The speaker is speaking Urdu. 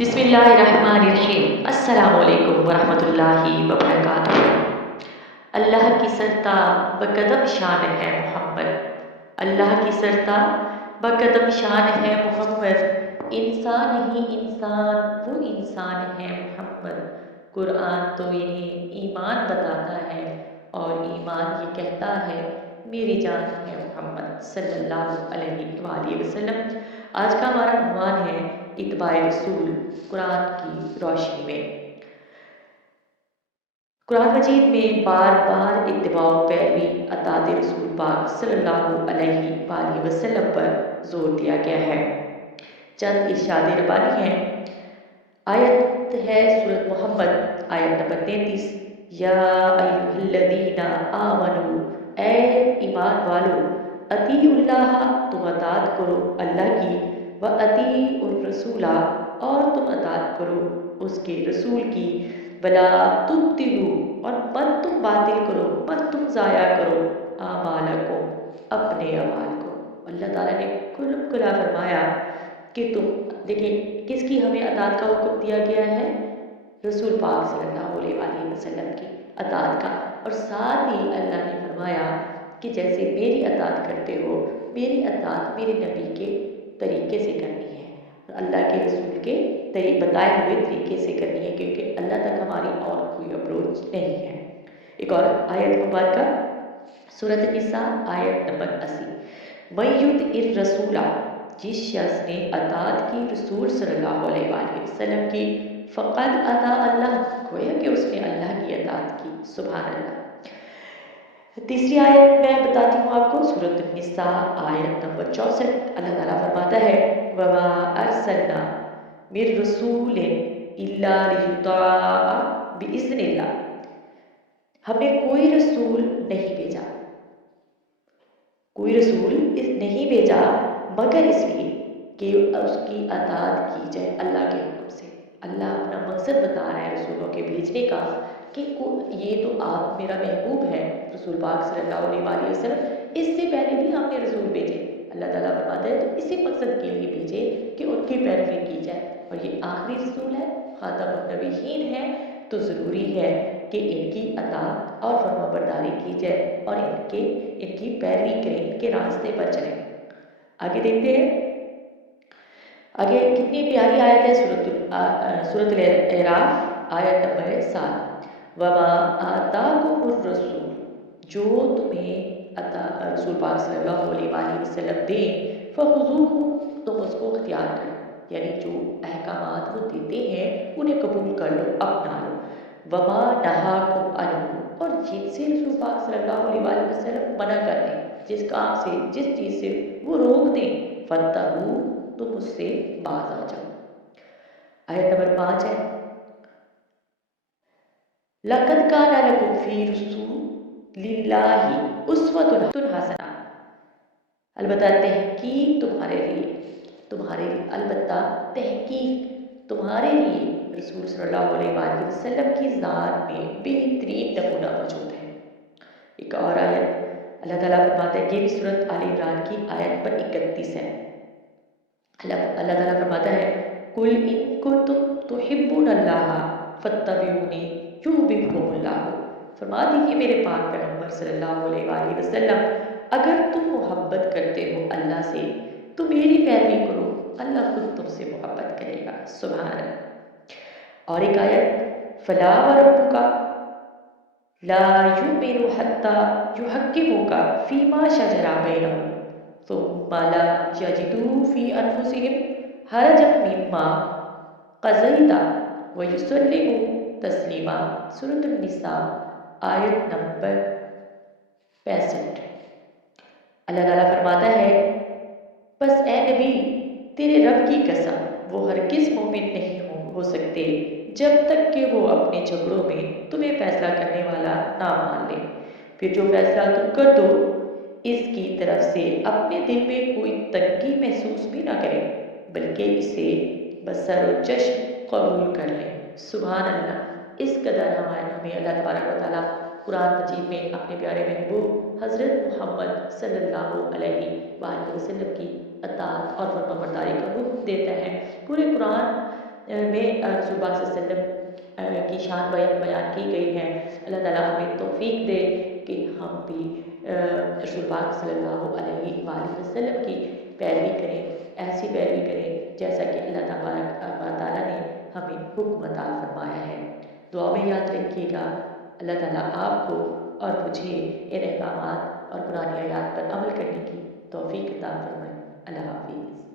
بسم اللہ الرحمن الرحیم۔ السلام علیکم ورحمۃ اللہ وبرکاتہ۔ اللہ کی سرتا بقدم شان ہے محمد، اللہ کی سرتا بقدم شان ہے محمد، انسان ہی انسان وہ انسان ہے محمد۔ قرآن تو انہیں ایمان بتاتا ہے اور ایمان یہ کہتا ہے میری جان ہے محمد صلی اللہ علیہ وآلہ وسلم۔ آج کا ہمارا عنوان ہے اتباع رسول قرآن کی روشنی میں۔ قرآن مجید میں بار بار اتباع و پیروی اطاعت رسول پاک صلی اللہ علیہ وآلہ وسلم پر زور دیا گیا ہے۔ چند ارشاد ربانی ہیں۔ آیت ہے سورۃ محمد، آیت نمبر 33۔ یا ایھا الذین آمنو، اے ایمان والو، اطیعوا اللہ، تم اطاعت کرو اللہ کی، واطیعوا الرسول، اور تم اطاعت کرو اس کے رسول کی، ولا تبطلوا، اور مت تم باطل کرو، مت تم ضائع کرو، اعمالکم، اپنے اعمال کو۔ اللہ تعالیٰ نے کھلم کھلا فرمایا کہ تم دیکھیں کس کی ہمیں اطاعت کا حکم دیا گیا ہے؟ رسول پاک صلی اللہ علیہ وآلہ وسلم کی اطاعت کا، اور ساتھ ہی اللہ نے فرمایا کہ جیسے میری اطاعت کرتے ہو، میری اطاعت میرے نبی کے طریقے سے کرنی ہے، اللہ کے رسول کے بتائے ہوئے طریقے سے کرنی ہے، کیونکہ اللہ تک ہماری اور کوئی اپروچ نہیں ہے۔ ایک اور آیت مبارکہ سورۃ النساء، آیت نمبر 80۔ مَن یُطِعِ الرَّسُولَ، جس شخص نے اطاعت کی رسول صلی اللہ علیہ وآلہ وسلم کی، فقد اطاع اللہ، گویا کہ اس نے اللہ کی اطاعت کی۔ سبحان اللہ۔ تیسری آیت میں بتاتی ہوں آپ کو، سورۃ النساء، آیت نمبر 64۔ اللہ تعالیٰ فرماتا ہے وَمَا أَرْسَلْنَا مِن رَّسُولٍ إِلَّا لِيُطَاعَ بِإِذْنِ اللَّهِ، ہم نے کوئی رسول نہیں بھیجا، کوئی رسول نہیں بھیجا مگر اس لیے کہ اس کی اطاعت کی جائے اللہ کے حکم سے۔ اللہ اپنا مقصد بتا رہا ہے رسولوں کے بھیجنے کا کہ یہ تو آپ میرا محبوب ہے رسول پاک صلی اللہ علیہ وآلہ وسلم، اس سے پہلے بھی ہم نے رسول بھیجے۔ اللہ تعالیٰ فرماتا ہے تو اسی مقصد کے لیے بھیجے کہ ان کی پیروی کی جائے، اور یہ آخری رسول ہے، خاتم النبیین ہے، تو ضروری ہے کہ ان کی اطاعت اور فرما برداری کی جائے اور ان کی پیروی کریں، ان کے راستے پر چلیں۔ آگے دیکھتے ہیں، آگے کتنی پیاری آیت ہے، سورۃ الاعراف، آیت نمبر 7۔ وَمَا آتَاكُمُ الرَّسُولُ، جو تمہیں رسول پاک صلی اللہ علیہ وآلہ وسلم دیں، فَخُذُوهُ، تم اس کو اختیار کرو، یعنی جو احکامات وہ دیتے ہیں انہیں قبول کر لو، اپنا لو۔ وَمَا نَهَاكُمْ عَنْهُ، اور جن سے رسول پاک صلی اللہ علیہ وآلہ وسلم منع کر دیں، جس کام سے، جس چیز سے وہ روک دیں، فَانتَهُوا، تم اس سے باز آ جاؤ۔ آیت نمبر 5 ہے، لَقَدْ كَانَ لَكُمْ فِي رَسُولِ اللَّهِ أُسْوَةٌ حَسَنَةٌ، البتہ تحقیق البتہ تحقیق تمہارے لیے رسول صلی اللہ علیہ وآلہ وسلم کی ذات میں بہترین نمونہ موجود ہے۔ ایک اور آیت اللہ تعالیٰ فرماتا ہے، یہ بھی سورۃ آل عمران کی آیت پر 31 ہے۔ اللہ تعالیٰ فرماتا ہے قُلْ إِن كُنتُمْ تُحِبُّونَ اللَّهَ فَاتَّبِعُونِي يُحْبِبْكُمُ اللَّهُ، فرما دیجیے میرے پاک پیغمبر صلی اللہ علیہ وآلہ وسلم، اگر تم محبت کرتے ہو اللہ سے تو میری پیروی کرو، اللہ خود تم سے محبت کرے گا۔ سبحان اللہ۔ اور ایک آیت، فَلَا وَرَبُّكَ لَا يُؤْمِنُوا حَتَّى يُحَكِّمُوكَ فِي مَا شَجَرَ بَيْنَهُمْ ثُمَّ لَا يَجِدُوا فِي أَنفُسِهِمْ حَرَجًا مِّمَّا قَضَيْتَ وَيُسَلِّمُوا تَسْلِيمًا۔ سورۃ النساء، آیت نمبر 65۔ اللہ تعالیٰ فرماتا ہے بس اے نبی، تیرے رب کی قسم، وہ ہرگز مومن نہیں ہو سکتے جب تک کہ وہ اپنے جھگڑوں میں تمہیں فیصلہ کرنے والا نہ مان لے، پھر جو فیصلہ تم کر دو اس کی طرف سے اپنے دل میں کوئی تنگی محسوس بھی نہ کرے، بلکہ اسے بسر و چشم قبول کر لیں۔ سبحان اللہ۔ اس قدر ہمیں اللہ تبارک و تعالیٰ قرآن مجید میں اپنے پیارے محبوب حضرت محمد صلی اللہ علیہ وآلہ وسلم کی اطاعت اور فرما برداری کا حکم دیتا ہے۔ پورے قرآن میں رسول پاک صلی اللہ علیہ وسلم کی شان بیان کی گئی ہے۔ اللہ تعالیٰ ہمیں توفیق دے کہ ہم بھی رسول پاک صلی اللہ علیہ وآلہ وسلم کی پیروی کریں، ایسی پیروی کریں جیسا کہ اللہ تعالیٰ نے ہمیں حکم عطا فرمایا ہے۔ دعا میں یاد رکھیے گا۔ اللہ تعالیٰ آپ کو اور مجھے ان احکامات اور قرآن آیات پر عمل کرنے کی توفیق عطا فرمائے۔ اللہ حافظ۔